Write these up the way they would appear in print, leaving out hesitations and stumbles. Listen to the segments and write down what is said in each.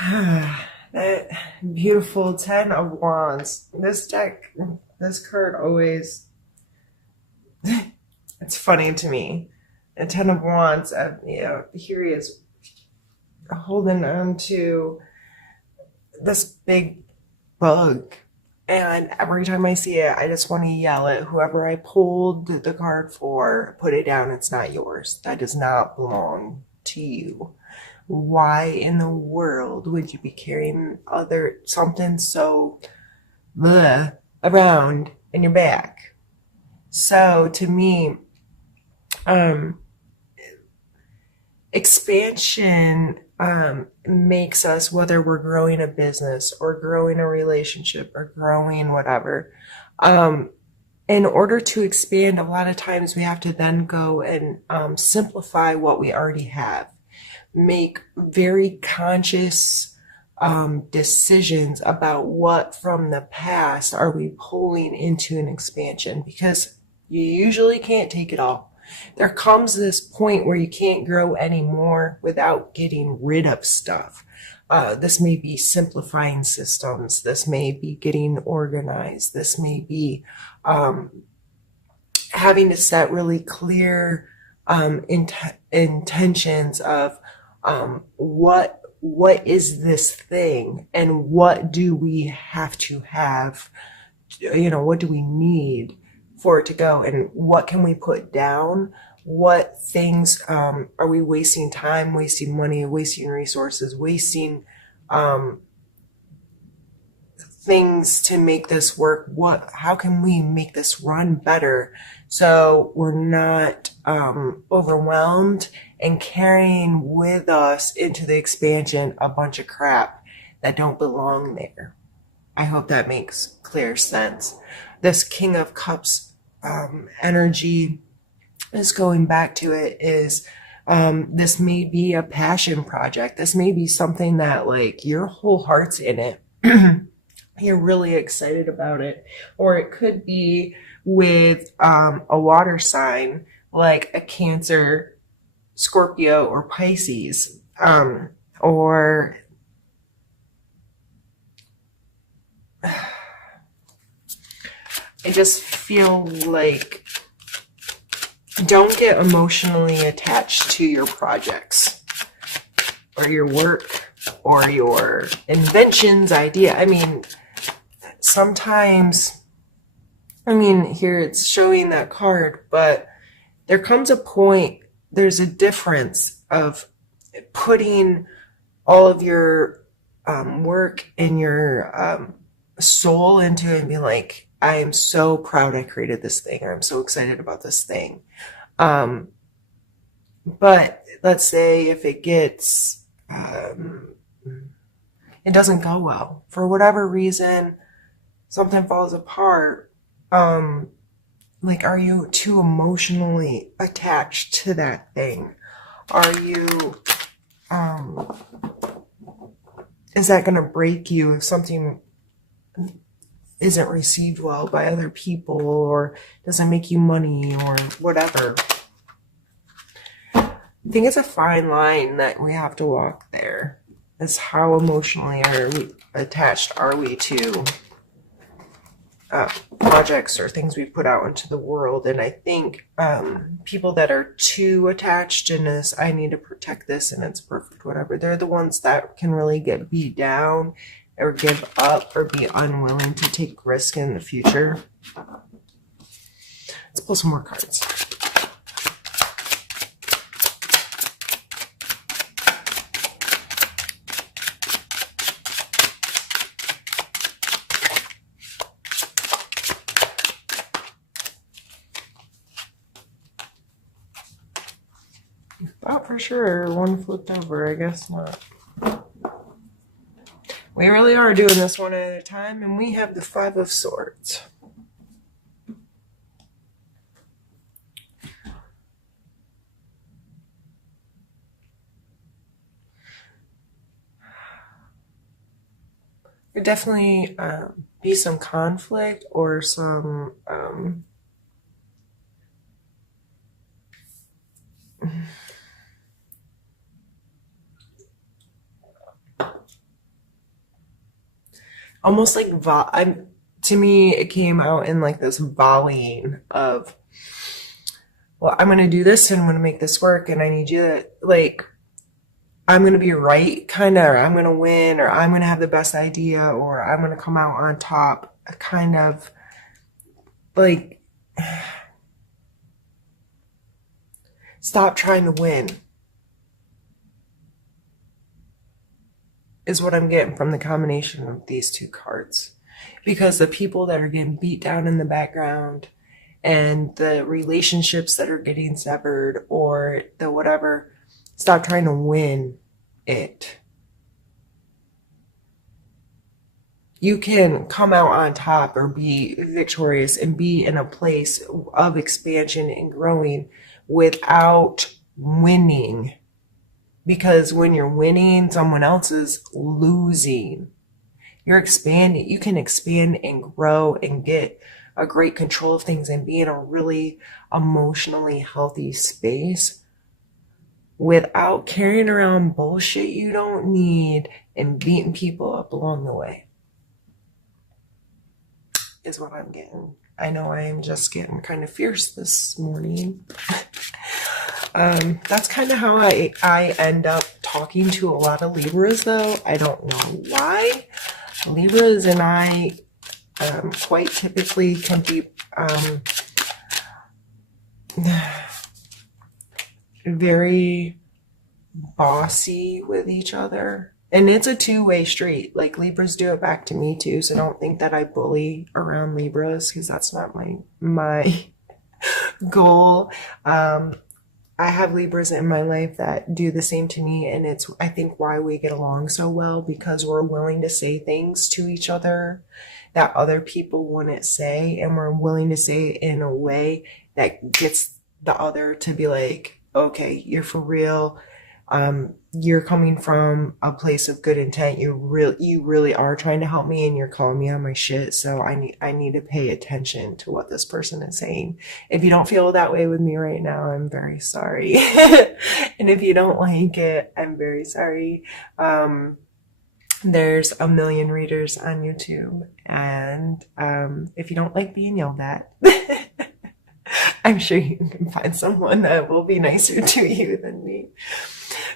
That beautiful Ten of Wands. This deck, this card always, it's funny to me. The Ten of Wands, here he is holding on to this big bug. And every time I see it, I just want to yell at whoever I pulled the card for, put it down, it's not yours. That does not belong to you. Why in the world would you be carrying something so bleh around in your back? So to me, um, expansion makes us, whether we're growing a business or growing a relationship or growing whatever, in order to expand, a lot of times we have to then go and simplify what we already have, make very conscious decisions about what from the past are we pulling into an expansion, because you usually can't take it all. There comes this point where you can't grow anymore without getting rid of stuff. This may be simplifying systems. This may be getting organized. This may be having to set really clear intentions of what is this thing, and what do we have to have, what do we need for it to go, and what can we put down, what things are we wasting time, wasting money, wasting resources, wasting things to make this work. How can we make this run better so we're not overwhelmed and carrying with us into the expansion a bunch of crap that don't belong there? I hope that makes clear sense. This King of Cups energy is going back to it, is this may be a passion project. This may be something that like your whole heart's in it. You're really excited about it. Or it could be with a water sign like a Cancer, Scorpio, or Pisces. Or I just feel like don't get emotionally attached to your projects or your work or your inventions, idea. I mean, sometimes, here it's showing that card, but there comes a point, there's a difference of putting all of your work and your soul into it and being like, I am so proud I created this thing, or I'm so excited about this thing. But let's say if it gets, it doesn't go well for whatever reason, something falls apart. Like, are you too emotionally attached to that thing? Are you, is that going to break you if something isn't received well by other people, or doesn't make you money, or whatever? I think it's a fine line that we have to walk there. Is how emotionally attached are we to projects or things we put out into the world. And I think people that are too attached in this, I need to protect this and it's perfect, whatever, they're the ones that can really get beat down or give up or be unwilling to take risk in the future. Let's pull some more cards. Thought for sure one flipped over, I guess not. We really are doing this one at a time, and we have the Five of Swords. There'd definitely be some conflict or some almost like to me it came out in like this volleying of, well, I'm going to do this and I'm going to make this work and I need you to like, I'm going to be right kind of, or I'm going to win, or I'm going to have the best idea, or I'm going to come out on top, kind of like, stop trying to win is what I'm getting from the combination of these two cards. Because the people that are getting beat down in the background and the relationships that are getting severed or the whatever, stop trying to win it. You can come out on top or be victorious and be in a place of expansion and growing without winning. Because when you're winning, someone else is losing. You're expanding. You can expand and grow and get a great control of things and be in a really emotionally healthy space without carrying around bullshit you don't need and beating people up along the way. Is what I'm getting. I know I am just getting kind of fierce this morning. That's kind of how I end up talking to a lot of Libras, though. I don't know why. Libras and I quite typically can be very bossy with each other. And it's a two-way street. Like, Libras do it back to me too, so don't think that I bully around Libras, because that's not my goal. I have Libras in my life that do the same to me, and it's, I think, why we get along so well, because we're willing to say things to each other that other people wouldn't say, and we're willing to say it in a way that gets the other to be like, okay, you're for real. You're coming from a place of good intent. You really are trying to help me, and you're calling me on my shit. So I need to pay attention to what this person is saying. If you don't feel that way with me right now, I'm very sorry. And if you don't like it, I'm very sorry. There's a million readers on YouTube, and if you don't like being yelled at, I'm sure you can find someone that will be nicer to you than me.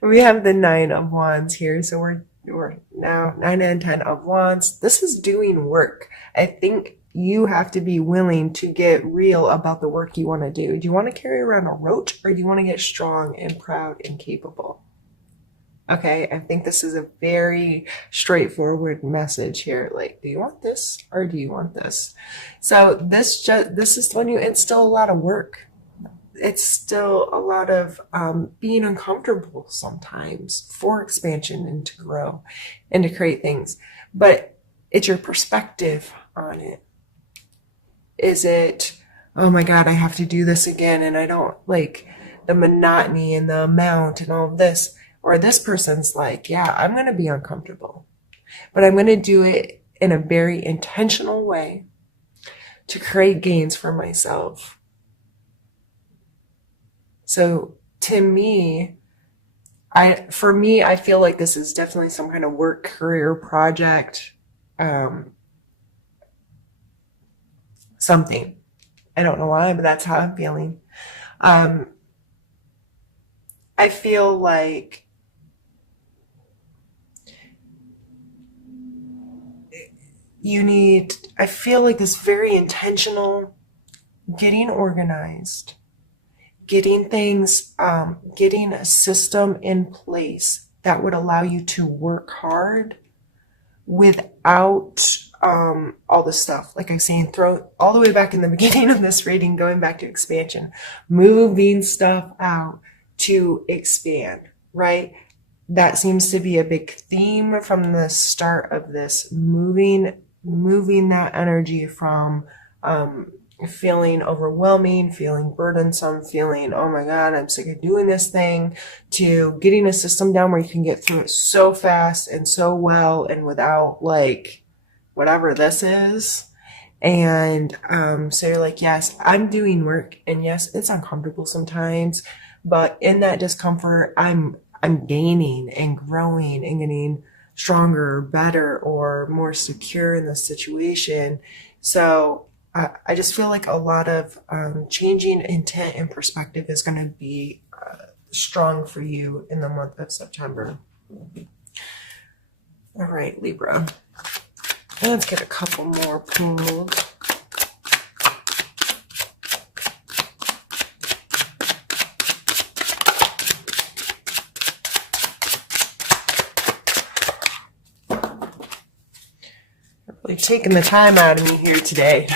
We have the 9 of Wands here, so we're now 9 and 10 of Wands. This is doing work. I think you have to be willing to get real about the work you want to do. Do you want to carry around a roach, or do you want to get strong and proud and capable? Okay, I think this is a very straightforward message here. Like, do you want this or do you want this? So this is telling you it's still a lot of work. It's still a lot of being uncomfortable sometimes for expansion and to grow and to create things. But it's your perspective on it. Is it, oh my God, I have to do this again, and I don't like the monotony and the amount and all of this? Or this person's like, yeah, I'm going to be uncomfortable, but I'm going to do it in a very intentional way to create gains for myself. So to me, I feel like this is definitely some kind of work, career, project, something. I don't know why, but that's how I'm feeling. I feel like I feel like this very intentional, getting organized, getting things, getting a system in place that would allow you to work hard without all the stuff. Like I'm saying, throw all the way back in the beginning of this reading, going back to expansion, moving stuff out to expand, right? That seems to be a big theme from the start of this, moving that energy from feeling overwhelming, feeling burdensome, feeling, oh my God, I'm sick of doing this thing, to getting a system down where you can get through it so fast and so well and without like whatever this is. And so you're like, yes, I'm doing work, and yes, it's uncomfortable sometimes, but in that discomfort, I'm gaining and growing and getting stronger, better, or more secure in the situation. So I just feel like a lot of changing intent and perspective is going to be strong for you in the month of September. All right, Libra. Let's get a couple more pulled. Really taking the time out of me here today.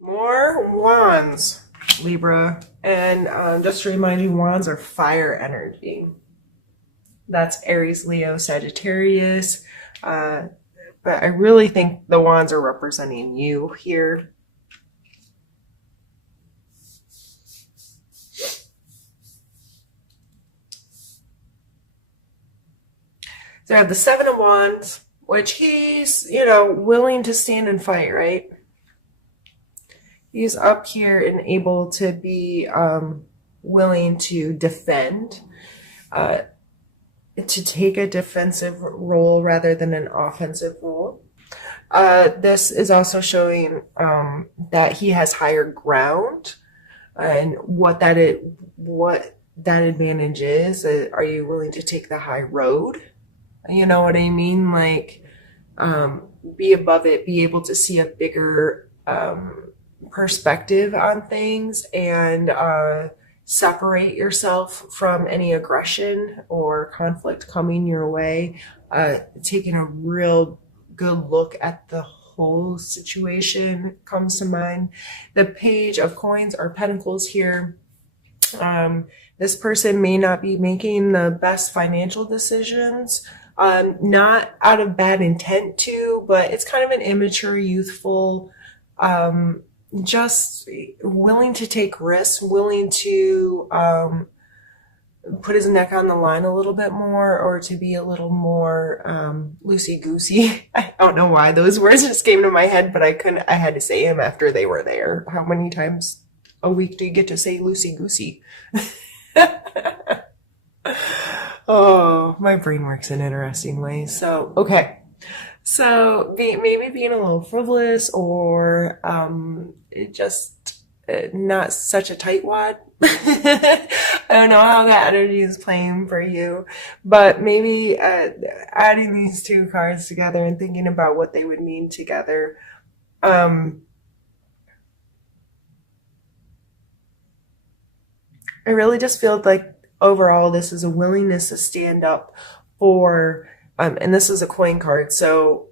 More wands, Libra. And just to remind you, wands are fire energy. That's Aries, Leo, Sagittarius. But I really think the wands are representing you here. So I have the Seven of Wands, which he's, willing to stand and fight, right? He's up here and able to be willing to defend, to take a defensive role rather than an offensive role. This is also showing that he has higher ground, and what that advantage is. Are you willing to take the high road? You know what I mean? Like, be above it, be able to see a bigger perspective on things, and separate yourself from any aggression or conflict coming your way. Taking a real good look at the whole situation comes to mind. The Page of Coins or Pentacles here. This person may not be making the best financial decisions, not out of bad intent to, but it's kind of an immature, youthful, just willing to take risks, willing to put his neck on the line a little bit more, or to be a little more loosey-goosey. I don't know why those words just came to my head, but I had to say them after they were there. How many times a week do you get to say loosey-goosey? Oh, my brain works in interesting ways. So, okay. So maybe being a little frivolous, or just not such a tightwad. I don't know how that energy is playing for you, but maybe adding these two cards together and thinking about what they would mean together. I really just feel like overall this is a willingness to stand up for, and this is a coin card. So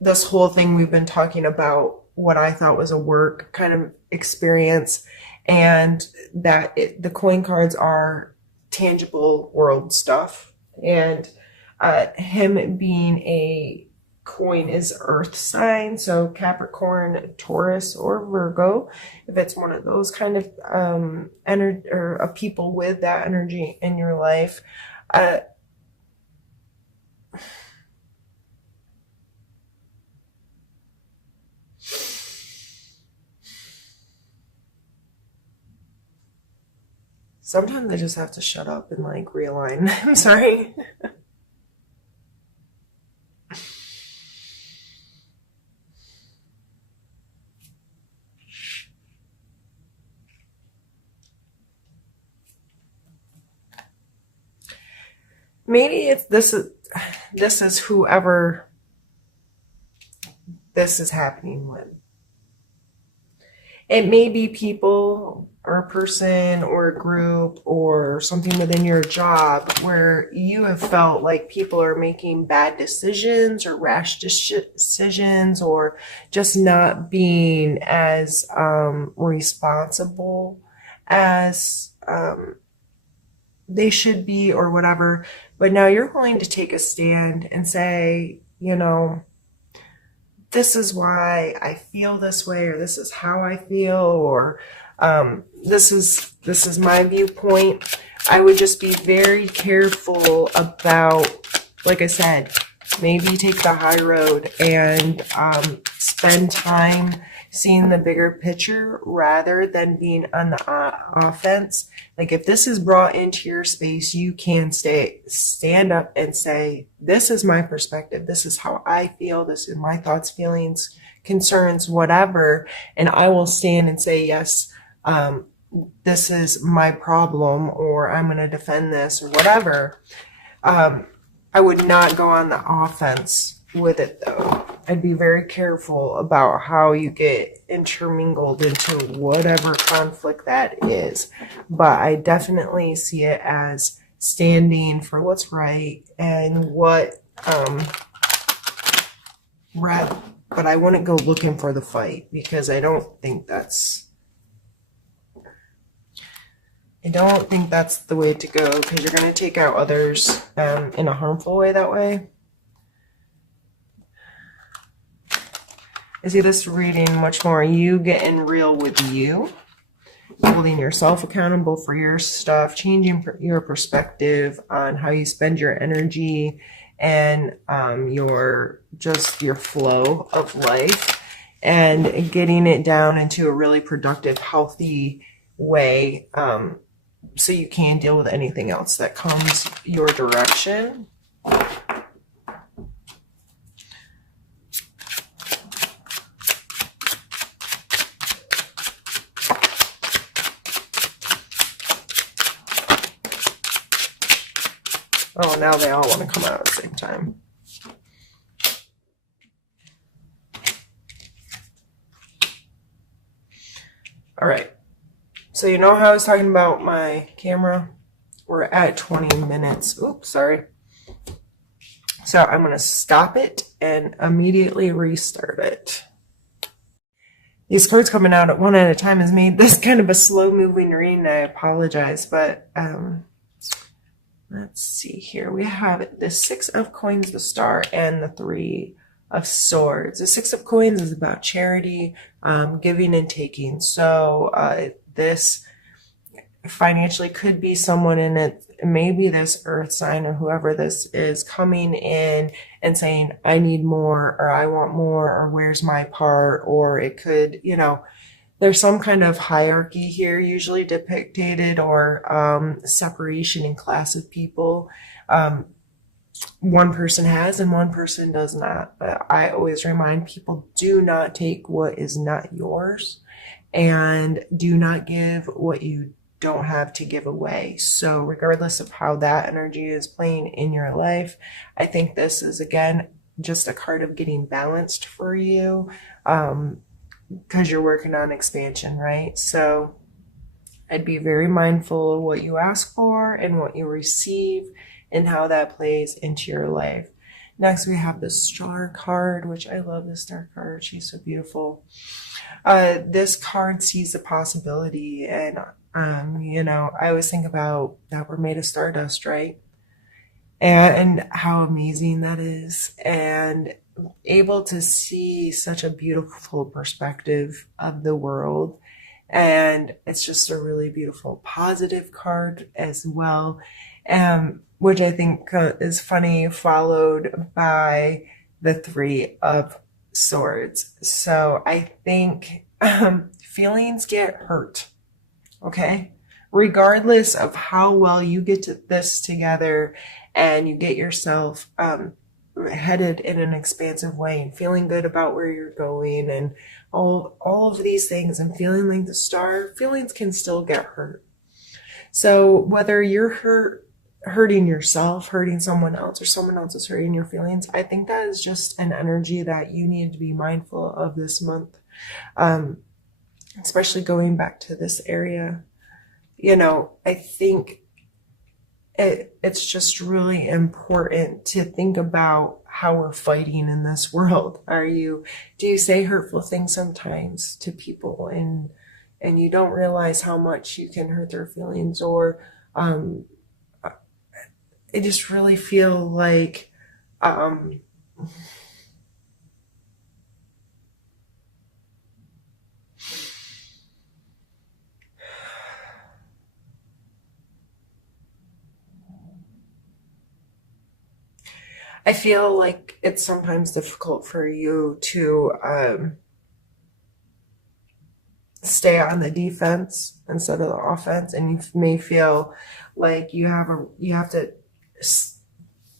this whole thing we've been talking about what I thought was a work kind of experience, and that the coin cards are tangible world stuff. And him being a coin is earth sign, so Capricorn, Taurus, or Virgo, if it's one of those kind of energy, or people with that energy in your life. Sometimes I just have to shut up and like realign. I'm sorry. Maybe it's this is whoever this is happening with. It may be people or a person or a group or something within your job where you have felt like people are making bad decisions or rash decisions, or just not being as responsible as they should be, or whatever. But now you're willing to take a stand and say, this is why I feel this way, or this is how I feel, or this is my viewpoint. I would just be very careful about, like I said, Maybe take the high road and spend time seeing the bigger picture rather than being on the offense. Like if this is brought into your space, you can stand up and say, this is my perspective. This is how I feel. This is my thoughts, feelings, concerns, whatever. And I will stand and say, yes, this is my problem, or I'm going to defend this, or whatever. I would not go on the offense with it, though. I'd be very careful about how you get intermingled into whatever conflict that is. But I definitely see it as standing for what's right and what, but I wouldn't go looking for the fight, because I don't think that's the way to go, because you're going to take out others in a harmful way that way. I see this reading much more you getting real with you, holding yourself accountable for your stuff, changing your perspective on how you spend your energy and your flow of life, and getting it down into a really productive, healthy way, so you can deal with anything else that comes your direction. Oh, now they all want to come out at the same time. All right. So you know how I was talking about my camera? We're at 20 minutes. Oops, sorry. So I'm going to stop it and immediately restart it. These cards coming out at one at a time has made this kind of a slow moving reading. I apologize, but let's see here. We have the 6 of Coins, the Star, and the 3 of Swords. The 6 of Coins is about charity, giving and taking. So this financially could be someone in it, maybe this earth sign or whoever this is, coming in and saying, I need more, or I want more, or where's my part? Or it could, there's some kind of hierarchy here, usually depicted, or separation in class of people. One person has and one person does not. But I always remind people, do not take what is not yours, and do not give what you don't have to give away. So regardless of how that energy is playing in your life, I think this is, again, just a card of getting balanced for you, because you're working on expansion, right? So I'd be very mindful of what you ask for and what you receive and how that plays into your life. Next, we have the Star card, which I love this Star card. She's so beautiful. This card sees the possibility, and I always think about that we're made of stardust, right? And how amazing that is, and able to see such a beautiful perspective of the world. And it's just a really beautiful, positive card as well, which I think is funny, followed by the 3 of Swords. So I think feelings get hurt, okay? Regardless of how well you get this together and you get yourself headed in an expansive way and feeling good about where you're going and all of these things and feeling like the star, feelings can still get hurt. So whether you're hurting yourself, hurting someone else, or someone else is hurting your feelings, I think that is just an energy that you need to be mindful of this month, especially going back to this area. I think it's just really important to think about how we're fighting in this world. Do you say hurtful things sometimes to people and you don't realize how much you can hurt their feelings? Or I just really feel like I feel like it's sometimes difficult for you to stay on the defense instead of the offense, and you may feel like you have to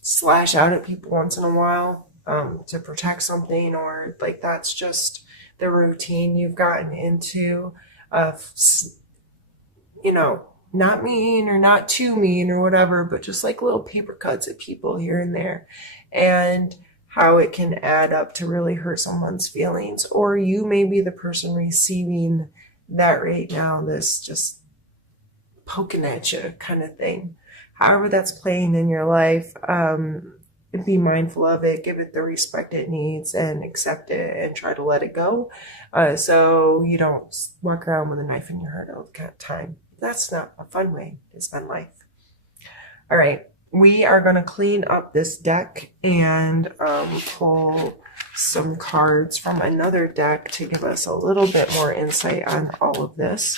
slash out at people once in a while to protect something, or like that's just the routine you've gotten into of, you know, not mean or not too mean or whatever, but just like little paper cuts at people here and there, and how it can add up to really hurt someone's feelings. Or you may be the person receiving that right now, this just poking at you kind of thing. However that's playing in your life, be mindful of it, give it the respect it needs, and accept it and try to let it go, so you don't walk around with a knife in your heart all the time. That's not a fun way to spend life. All right, we are going to clean up this deck and pull some cards from another deck to give us a little bit more insight on all of this.